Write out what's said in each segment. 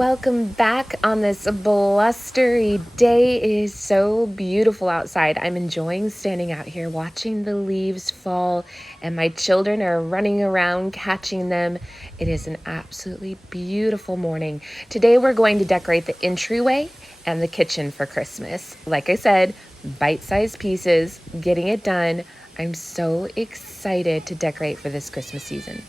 Welcome back on this blustery day. It is so beautiful outside. I'm enjoying standing out here watching the leaves fall, and my children are running around catching them. It is an absolutely beautiful morning. Today we're going to decorate the entryway and the kitchen for Christmas. Like I said, bite-sized pieces, getting it done. I'm so excited to decorate for this Christmas season.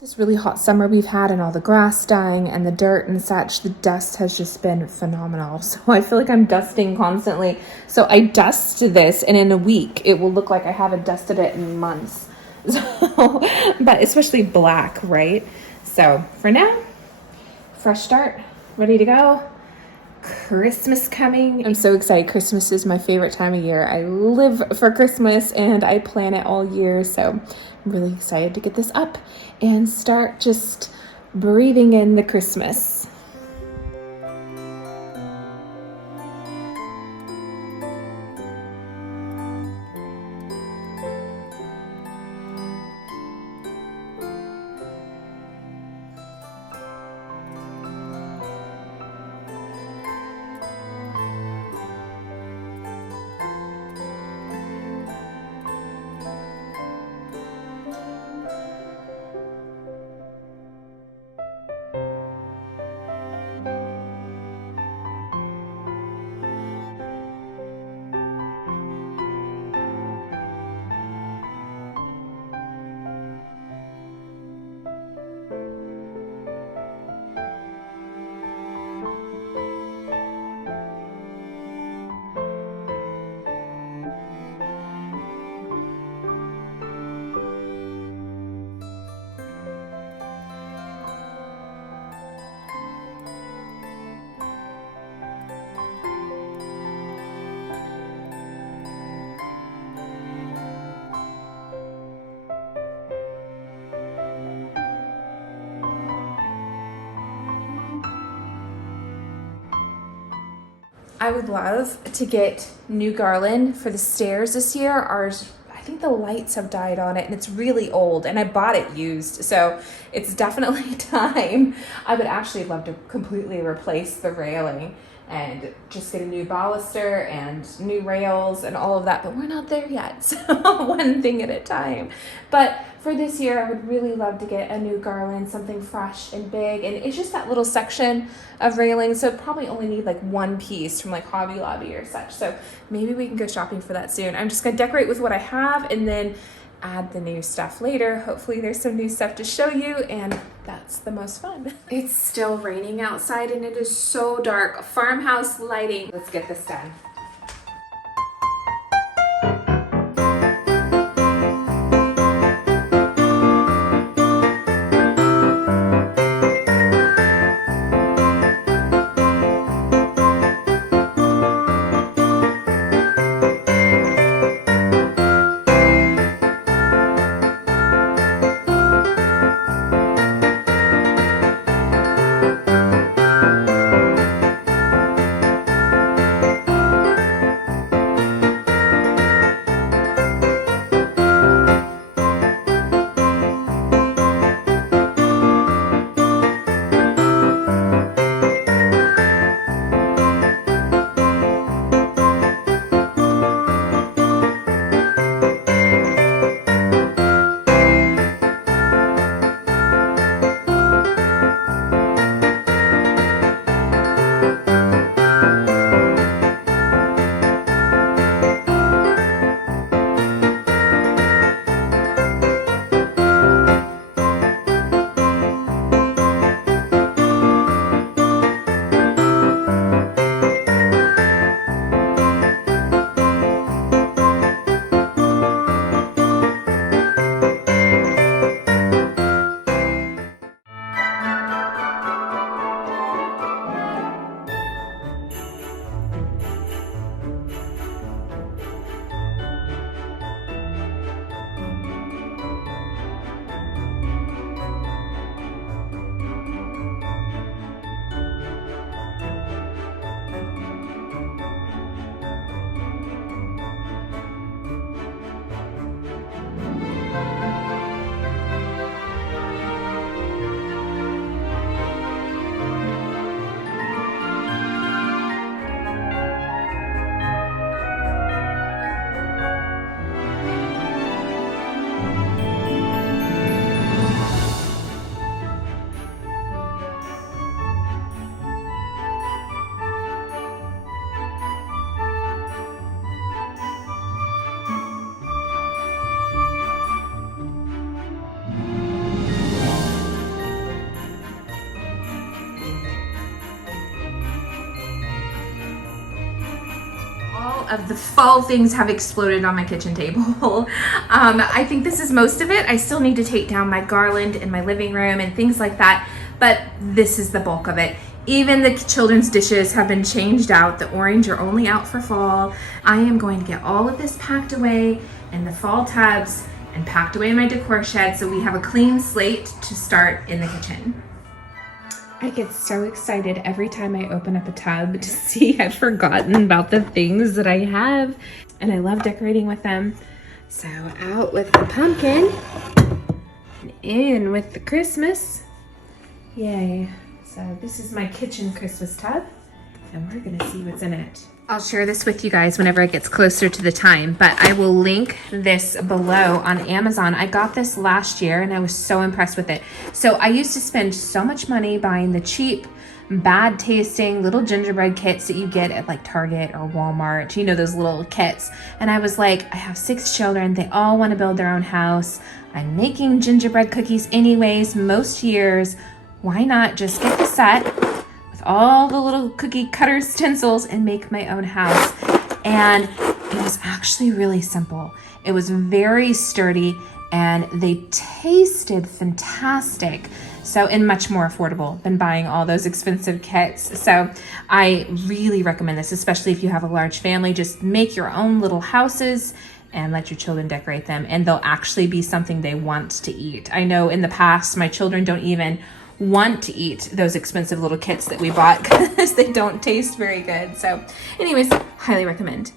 This really hot summer we've had and all the grass dying and the dirt and such, the dust has just been phenomenal. So I feel like I'm dusting constantly. So I dust this, and in a week it will look like I haven't dusted it in months. So, but especially black, right? So for now, fresh start, ready to go. Christmas coming. I'm so excited. Christmas is my favorite time of year. I live for Christmas and I plan it all year. So I'm really excited to get this up and start just breathing in the Christmas. I would love to get new garland for the stairs this year. Ours, I think the lights have died on it and it's really old, and I bought it used, so it's definitely time. I would actually love to completely replace the railing and just get a new baluster and new rails and all of that, but we're not there yet, so one thing at a time. But for this year, I would really love to get a new garland, something fresh and big, and it's just that little section of railing, so probably only need like one piece from like Hobby Lobby or such, so maybe we can go shopping for that soon. I'm just gonna decorate with what I have and then add the new stuff later. Hopefully there's some new stuff to show you, and that's the most fun. It's still raining outside and it is so dark. Farmhouse lighting. Let's get this done. All of the fall things have exploded on my kitchen table. I think this is most of it. I still need to take down my garland in my living room and things like that, but this is the bulk of it. Even the children's dishes have been changed out. The orange are only out for fall. I am going to get all of this packed away in the fall tubs and packed away in my decor shed so we have a clean slate to start in the kitchen. I get so excited every time I open up a tub to see I've forgotten about the things that I have, and I love decorating with them. So out with the pumpkin and in with the Christmas. Yay. So this is my kitchen Christmas tub, and we're gonna see what's in it. I'll share this with you guys whenever it gets closer to the time, but I will link this below on Amazon. I got this last year and I was so impressed with it. So I used to spend so much money buying the cheap, bad tasting little gingerbread kits that you get at like Target or Walmart, you know, those little kits. And I was like, I have 6 children. They all want to build their own house. I'm making gingerbread cookies anyways, most years. Why not just get the set with all the little cookie cutter stencils and make my own house? And it was actually really simple. It was very sturdy and they tasted fantastic. So, and much more affordable than buying all those expensive kits. So I really recommend this, especially if you have a large family. Just make your own little houses and let your children decorate them, and they'll actually be something they want to eat. I know in the past, my children don't even want to eat those expensive little kits that we bought because they don't taste very good. So anyways, highly recommend.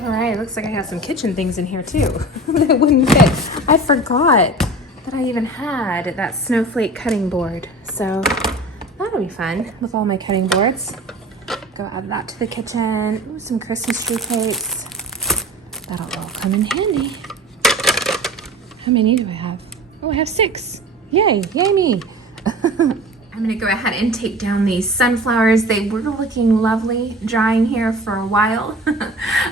All right, looks like I have some kitchen things in here too that wouldn't fit. I forgot that I even had that snowflake cutting board. So that'll be fun with all my cutting boards. Go add that to the kitchen. Ooh, some Christmas tree tapes. That'll all come in handy. How many do I have? Oh, I have 6. Yay, yay me. I'm gonna go ahead and take down these sunflowers. They were looking lovely drying here for a while,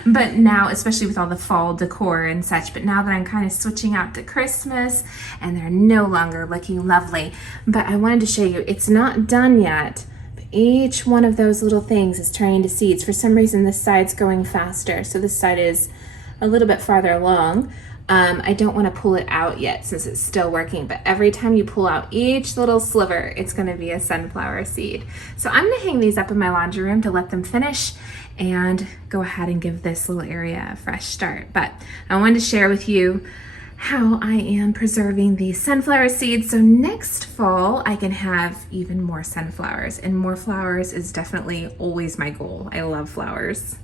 but now, especially with all the fall decor and such, but now that I'm kind of switching out to Christmas and they're no longer looking lovely, but I wanted to show you, it's not done yet. Each one of those little things is turning to seeds. For some reason, this side's going faster. So this side is a little bit farther along. I don't want to pull it out yet since it's still working, but every time you pull out each little sliver, it's going to be a sunflower seed. So I'm going to hang these up in my laundry room to let them finish and go ahead and give this little area a fresh start. But I wanted to share with you how I am preserving these sunflower seeds so next fall I can have even more sunflowers, and more flowers is definitely always my goal. I love flowers.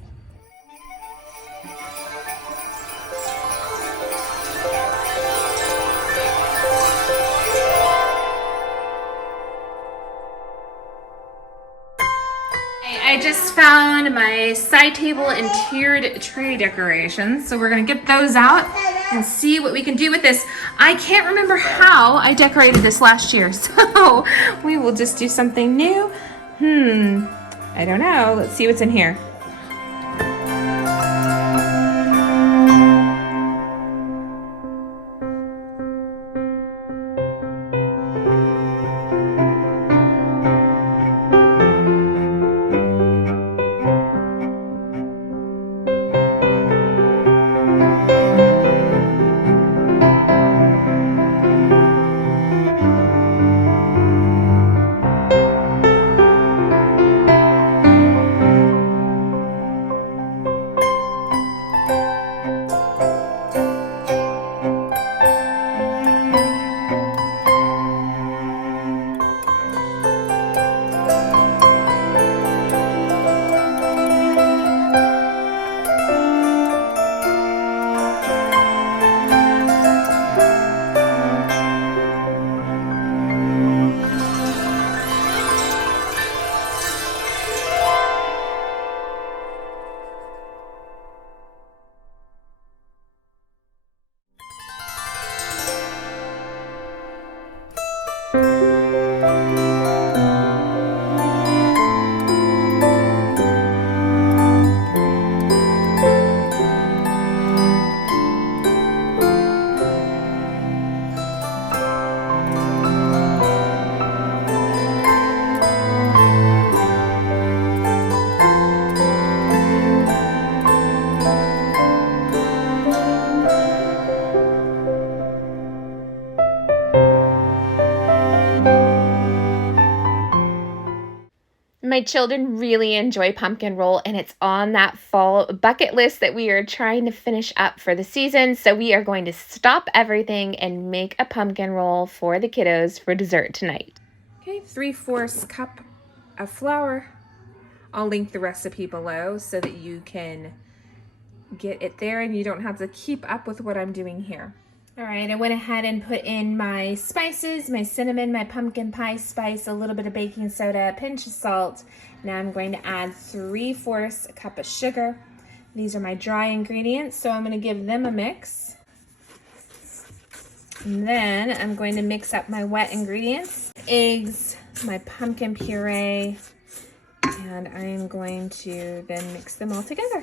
I just found my side table and tiered tray decorations, so we're gonna get those out and see what we can do with this. I can't remember how I decorated this last year, so we will just do something new. I don't know. Let's see what's in here. My children really enjoy pumpkin roll, and it's on that fall bucket list that we are trying to finish up for the season. So we are going to stop everything and make a pumpkin roll for the kiddos for dessert tonight. Okay, 3/4 cup of flour. I'll link the recipe below so that you can get it there and you don't have to keep up with what I'm doing here. All right, I went ahead and put in my spices, my cinnamon, my pumpkin pie spice, a little bit of baking soda, a pinch of salt. Now I'm going to add 3/4 cup of sugar. These are my dry ingredients, so I'm going to give them a mix. And then I'm going to mix up my wet ingredients, eggs, my pumpkin puree, and I am going to then mix them all together.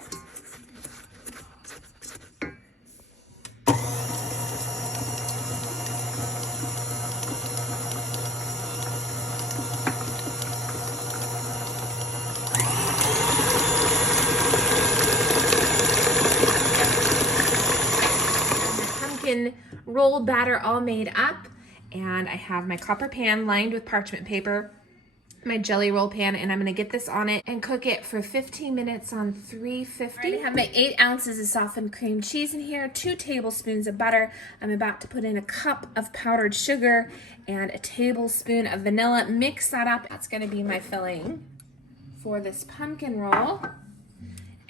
Roll batter all made up, and I have my copper pan lined with parchment paper, my jelly roll pan, and I'm going to get this on it and cook it for 15 minutes on 350. I have my 8 ounces of softened cream cheese in here, 2 tablespoons of butter. I'm about to put in a cup of powdered sugar and a tablespoon of vanilla. Mix that up. That's going to be my filling for this pumpkin roll.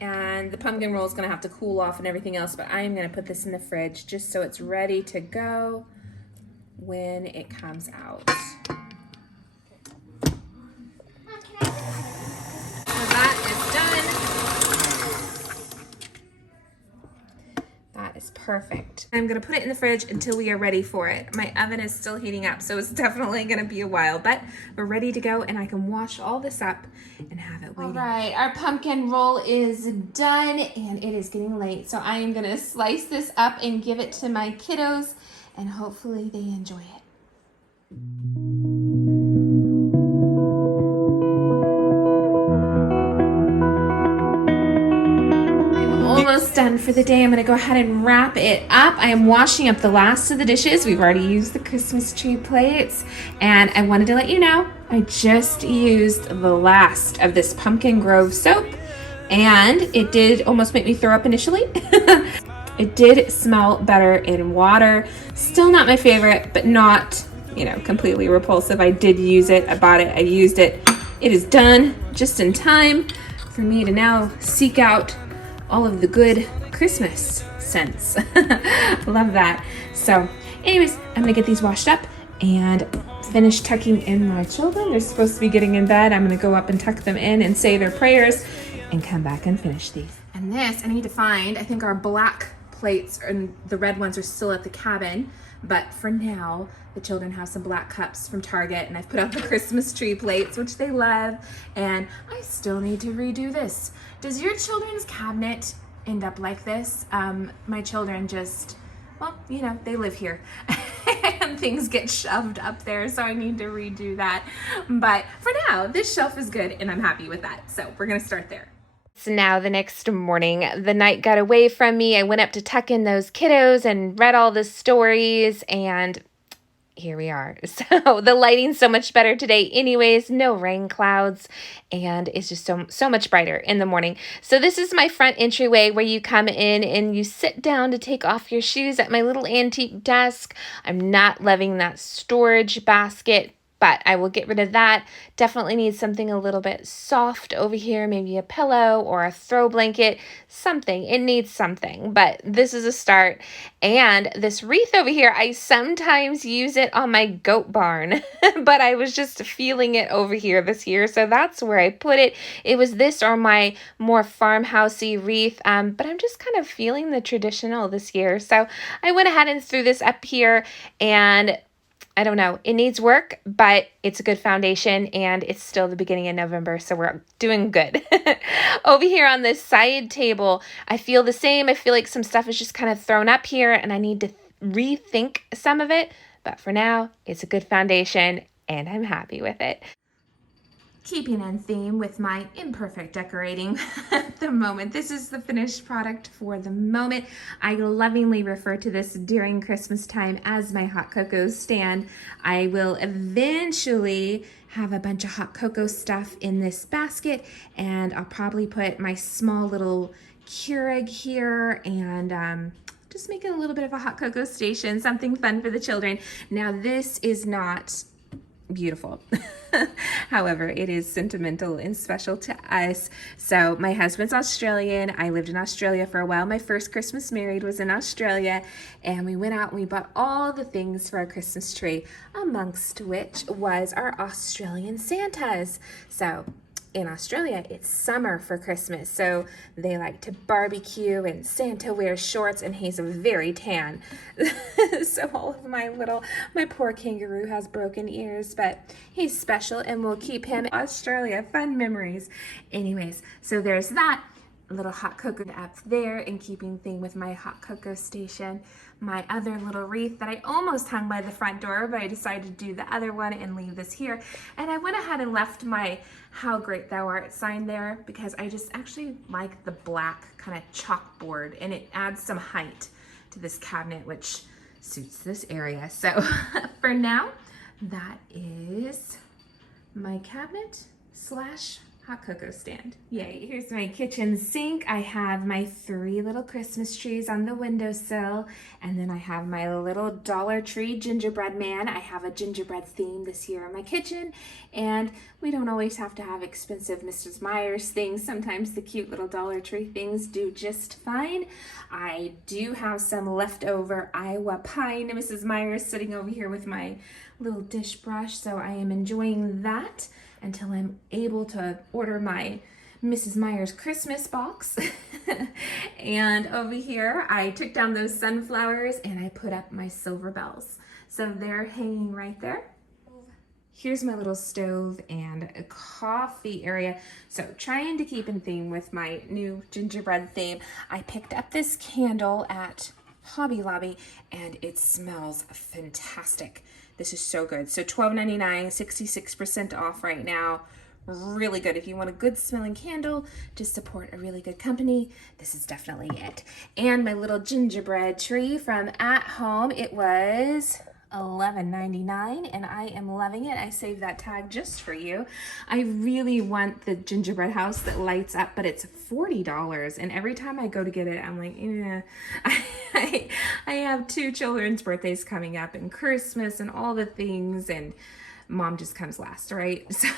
And the pumpkin roll is going to have to cool off and everything else, but I am going to put this in the fridge just so it's ready to go when it comes out. So that is done. That is perfect. I'm going to put it in the fridge until we are ready for it. My oven is still heating up, so it's definitely going to be a while, but we're ready to go, and I can wash all this up and have it waiting. All right, our pumpkin roll is done, and it is getting late, so I am going to slice this up and give it to my kiddos, and hopefully they enjoy it. Almost done for the day. I'm going to go ahead and wrap it up. I am washing up the last of the dishes. We've already used the Christmas tree plates, and I wanted to let you know I just used the last of this Pumpkin Grove soap, and it did almost make me throw up initially. It did smell better in water. Still not my favorite, but not, completely repulsive. I did use it. I bought it. I used it. It is done just in time for me to now seek out all of the good Christmas scents. Love that. So anyways, I'm gonna get these washed up and finish tucking in my children. They're supposed to be getting in bed. I'm gonna go up and tuck them in and say their prayers and come back and finish these. And this I need to find. I think our black plates and the red ones are still at the cabin, but for now the children have some black cups from Target, and I've put out the Christmas tree plates, which they love, and I still need to redo this. Does your children's cabinet end up like this? My children just, they live here and things get shoved up there, so I need to redo that. But for now, this shelf is good and I'm happy with that. So we're gonna start there. So now the next morning, the night got away from me. I went up to tuck in those kiddos and read all the stories, and here we are. So the lighting's so much better today anyways, no rain clouds, and it's just so much brighter in the morning. So this is my front entryway where you come in and you sit down to take off your shoes at my little antique desk. I'm not loving that storage basket, but I will get rid of that. Definitely need something a little bit soft over here, maybe a pillow or a throw blanket, something. It needs something, but this is a start. And this wreath over here, I sometimes use it on my goat barn, but I was just feeling it over here this year, so that's where I put it. It was this or my more farmhousey wreath, but I'm just kind of feeling the traditional this year. So I went ahead and threw this up here, and I don't know, it needs work, but it's a good foundation, and it's still the beginning of November, so we're doing good. Over here on this side table, I feel the same. I feel like some stuff is just kind of thrown up here, and I need to rethink some of it, but for now, it's a good foundation, and I'm happy with it. keeping in theme with my imperfect decorating at the moment. This is the finished product for the moment. I lovingly refer to this during Christmas time as my hot cocoa stand. I will eventually have a bunch of hot cocoa stuff in this basket, and I'll probably put my small little Keurig here and just make it a little bit of a hot cocoa station, something fun for the children. Now this is not beautiful. However, it is sentimental and special to us. So my husband's Australian. I lived in Australia for a while. My first Christmas married was in Australia, and we went out and we bought all the things for our Christmas tree, amongst which was our Australian Santas. So in Australia, it's summer for Christmas, so they like to barbecue, and Santa wears shorts, and he's very tan. So all of my poor kangaroo has broken ears, but he's special, and we'll keep him in Australia. Fun memories. Anyways, so there's that. A little hot cocoa up there, in keeping thing with my hot cocoa station. My other little wreath that I almost hung by the front door, but I decided to do the other one and leave this here. And I went ahead and left my How Great Thou Art sign there because I just actually like the black kind of chalkboard, and it adds some height to this cabinet, which suits this area. So for now, that is my cabinet slash hot cocoa stand. Yay. Here's my kitchen sink. I have my 3 little Christmas trees on the windowsill, and then I have my little Dollar Tree gingerbread man. I have a gingerbread theme this year in my kitchen, and we don't always have to have expensive Mrs. Myers things. Sometimes the cute little Dollar Tree things do just fine. I do have some leftover Iowa pine Mrs. Myers sitting over here with my little dish brush, so I am enjoying that until I'm able to order my Mrs. Myers Christmas box. And over here, I took down those sunflowers and I put up my silver bells. So they're hanging right there. Here's my little stove and a coffee area. So trying to keep in theme with my new gingerbread theme, I picked up this candle at Hobby Lobby, and it smells fantastic. This is so good. So $12.99, 66% off right now. Really good. If you want a good smelling candle to support a really good company, this is definitely it. And my little gingerbread tree from At Home, it was $11.99, and I am loving it. I saved that tag just for you. I really want the gingerbread house that lights up, but it's $40, and every time I go to get it, I'm like, yeah. I have 2 children's birthdays coming up, and Christmas, and all the things, and Mom just comes last, right? So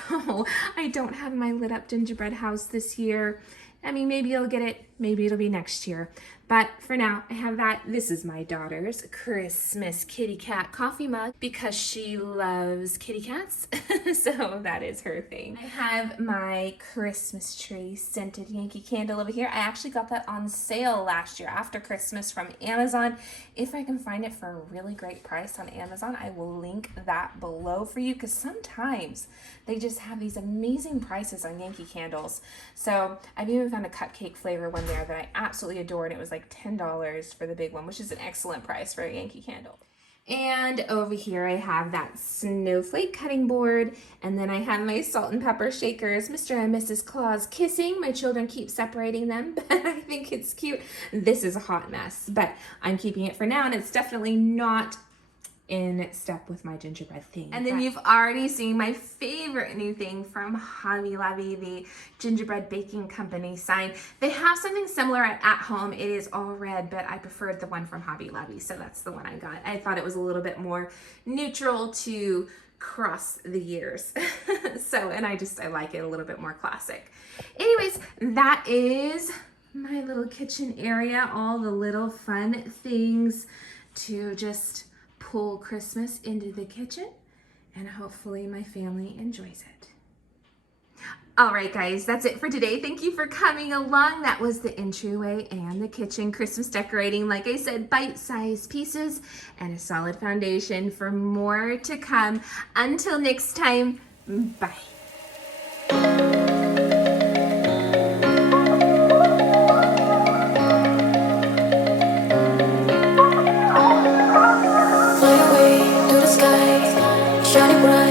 I don't have my lit up gingerbread house this year. I mean, maybe I'll get it, maybe it'll be next year. But for now, I have that. This is my daughter's Christmas kitty cat coffee mug because she loves kitty cats. So that is her thing. I have my Christmas tree scented Yankee candle over here. I actually got that on sale last year after Christmas from Amazon. If I can find it for a really great price on Amazon, I will link that below for you, because sometimes they just have these amazing prices on Yankee candles. So I've even found a cupcake flavor one there that I absolutely adore, and it was like $10 for the big one, which is an excellent price for a Yankee candle. And over here I have that snowflake cutting board, and then I have my salt and pepper shakers, Mr. and Mrs. Claus kissing. My children keep separating them, but I think it's cute. This is a hot mess, but I'm keeping it for now, and it's definitely not in step with my gingerbread theme. And then you've already seen my favorite new thing from Hobby Lobby, the gingerbread baking company sign. They have something similar at Home. It is all red, but I preferred the one from Hobby Lobby, so that's the one I got. I thought it was a little bit more neutral to cross the years. And I like it a little bit more classic. Anyways, that is my little kitchen area, all the little fun things to just pull Christmas into the kitchen, and hopefully my family enjoys it. All right, guys, that's it for today. Thank you for coming along. That was the entryway and the kitchen Christmas decorating. Like I said, bite-sized pieces and a solid foundation for more to come. Until next time, bye. Fly away through the sky, shining bright.